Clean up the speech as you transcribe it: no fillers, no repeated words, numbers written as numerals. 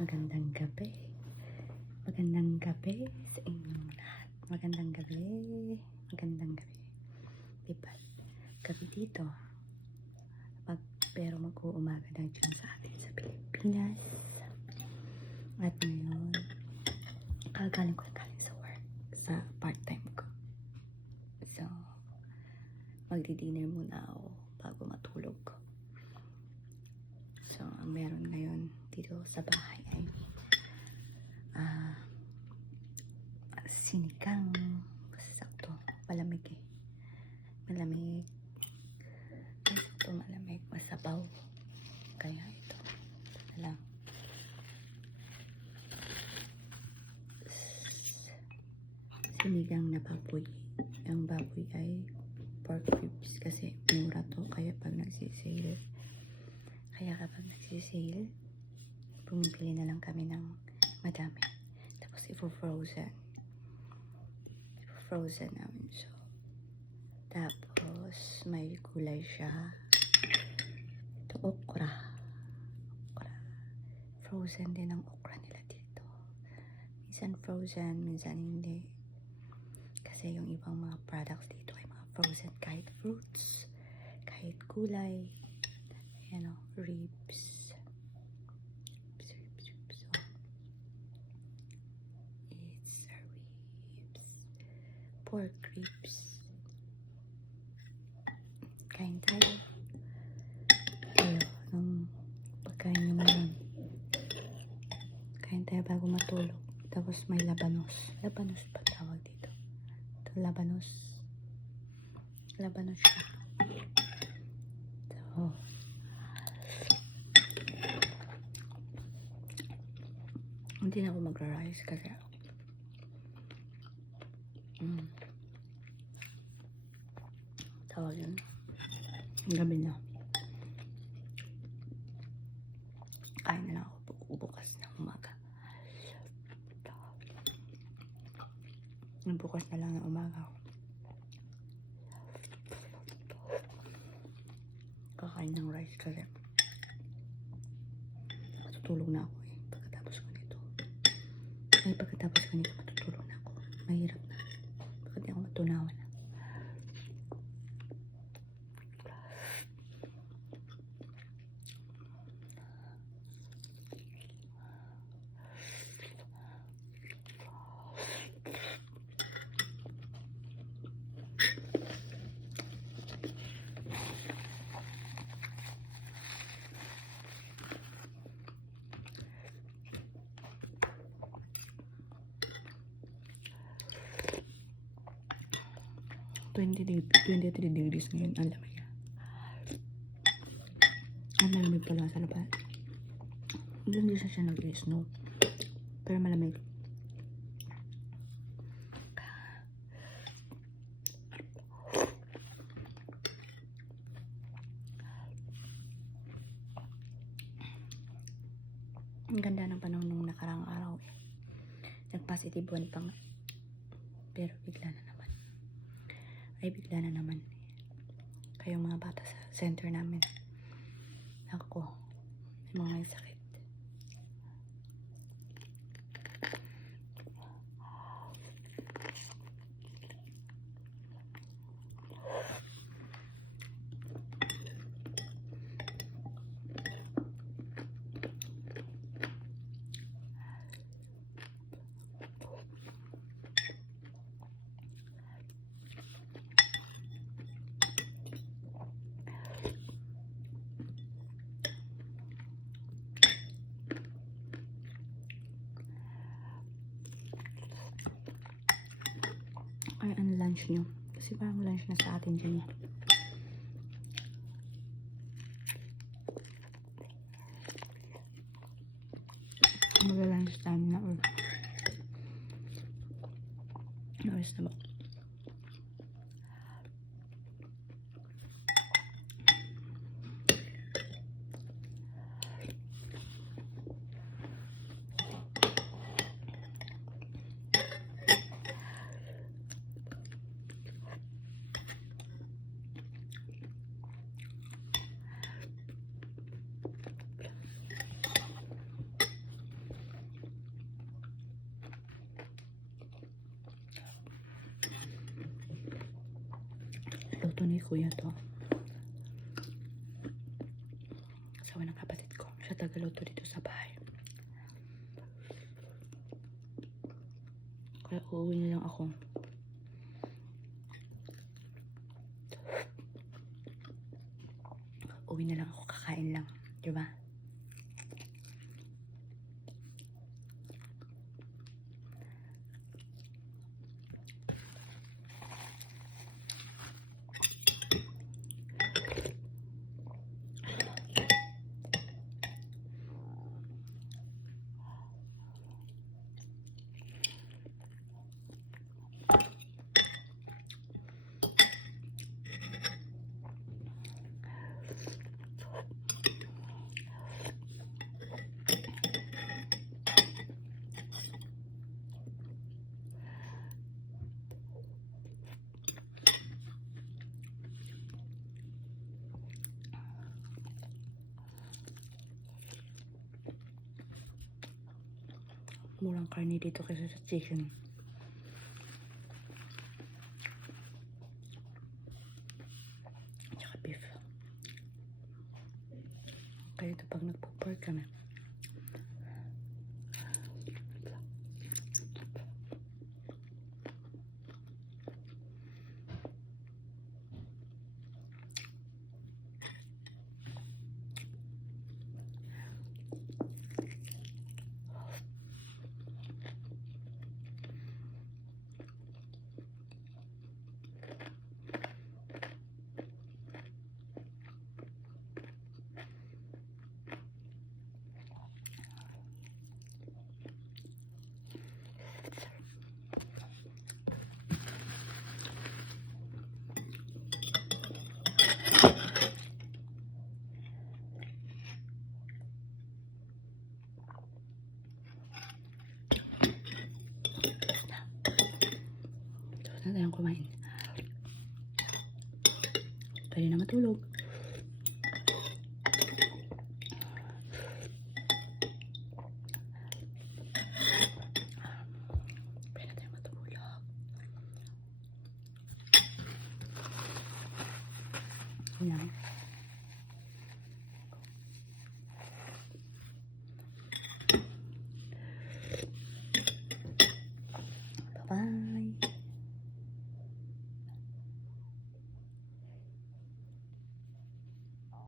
Magandang gabi. Magandang gabi sa inyong lahat. Magandang gabi. Magandang gabi. Diba? Gabi dito. Pero mag-uumaga na dyan sa atin sa Pilipinas. At ngayon, kagaling sa work. Sa part-time ko. So, magdi-dinner muna ako bago matulog. So, ang meron ngayon dito sa bahay ay sinigang. Kasi sakto, malamig eh. Malamig. Ito malamig, masabaw. Kaya ito na lang. Sinigang na baboy. Ang baboy ay pork ribs kasi mura to. Kaya pag nagsisale, bumibili na lang kami ng madami. Tapos ipo-frozen namin. So, tapos may gulay siya. Ito okra. Frozen din ang okra nila dito. Minsan frozen, minsan hindi. Kasi yung ibang mga products dito ay mga frozen, kahit fruits, kahit gulay. Ayan o, ribs. So, it's ribs. Pork ribs. Kain tayo. Ng pagkain naman yun. Kain tayo bago matulog. Tapos may labanos. Labanos pa tawag dito. Ito labanos. Labanos siya. So, hindi na ako magra-rice kasi tawag yun. Gabi na. Kain na lang ako bukas ng umaga. Bukas na lang ng umaga. Kakain ng rice kasi matutulog na ako eh. Pagkatapos ko nito matutulog na ako. Mahirap na. Bakit di ako matunawan na? $23 degrees ngayon, alam mo yan. Ang malamig pala sa labas. Hindi siya nag-snow. Pero malamig. Ang ganda ng panahon nung nakarang araw eh. Nag-positive 1 pa nga. Pero bigla na naman. Kayong mga bata sa center namin. Ako, may mga may sakit. Ay, ano lunch nyo? Kasi parang lunch na sa atin dyan. Mag-lunch time na or oras na ba? Luto ni kuya to. Asawa ng kapatid ko. Siya tagaluto dito sa bahay. Kaya uuwi na lang ako. Uwi na lang ako, kakain lang. Diba? Murang karne dito kaysa sa chicken. Tsaka beef. Kaya ito pag nagpo-pork kami. Tapos na tayong kumain. Pwede na matulog.